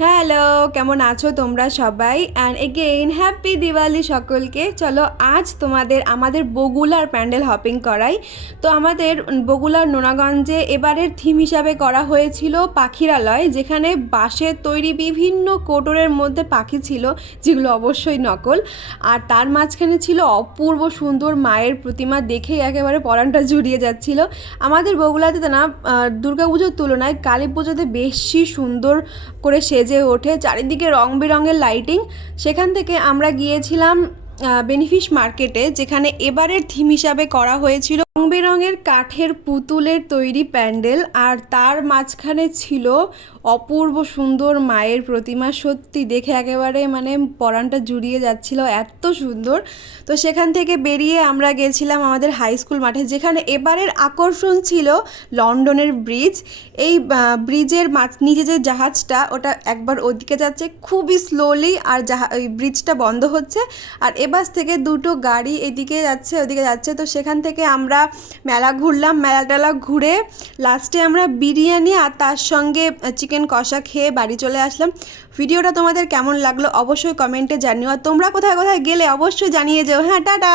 Hello, কেমন আছো তোমরা সবাই? অ্যান্ড এগেইন হ্যাপি দিওয়ালি সকলকে। চলো আজ আমাদের বগুলার প্যান্ডেল হপিং করাই। তো আমাদের বগুলার নোনাগঞ্জে এবারের থিম হিসাবে করা হয়েছিল পাখিরালয়, যেখানে বাঁশের তৈরি বিভিন্ন কোটরের মধ্যে পাখি ছিল, যেগুলো অবশ্যই নকল। আর তার মাঝখানে ছিল অপূর্ব সুন্দর মায়ের প্রতিমা, দেখেই একেবারে পরাণটা জুড়িয়ে যাচ্ছিল। আমাদের বগুলাতে তো না দুর্গাপুজোর তুলনায় কালী পুজোতে বেশি সুন্দর করে সেজে ওঠে, চারিদিকে রং বেরঙের লাইটিং। সেখান থেকে আমরা গিয়েছিলাম বেনিফিশ মার্কেটে, যেখানে এবারের থিম হিসাবে করা হয়েছিল রং বেরঙের কাঠের পুতুলের তৈরি প্যান্ডেল, আর তার মাঝখানে ছিল অপূর্ব সুন্দর মায়ের প্রতিমা। সত্যি দেখে একেবারে পরাণটা জুড়িয়ে যাচ্ছিল, এত সুন্দর। তো সেখান থেকে বেরিয়ে আমরা গেছিলাম আমাদের হাই স্কুল মাঠে, যেখানে এবারের আকর্ষণ ছিল লন্ডনের ব্রিজ। এই ব্রিজের নিচে যে জাহাজটা, ওটা একবার ওদিকে যাচ্ছে খুবই স্লোলি, আর ওই ব্রিজটা বন্ধ হচ্ছে, আর এবাস থেকে দুটো গাড়ি এদিকে যাচ্ছে ওদিকে যাচ্ছে। তো সেখান থেকে আমরা মেলা ঘুরলাম, মেলা ঘুরে লাস্টে আমরা বিরিয়ানি আর তার সঙ্গে চিকেন কষা খেয়ে বাড়ি চলে আসলাম। ভিডিওটা তোমাদের কেমন লাগলো অবশ্যই কমেন্টে জানিও, আর তোমরা কোথায় কোথায় গেলে অবশ্যই জানিয়ে যেও। হ্যাঁ, টাটা।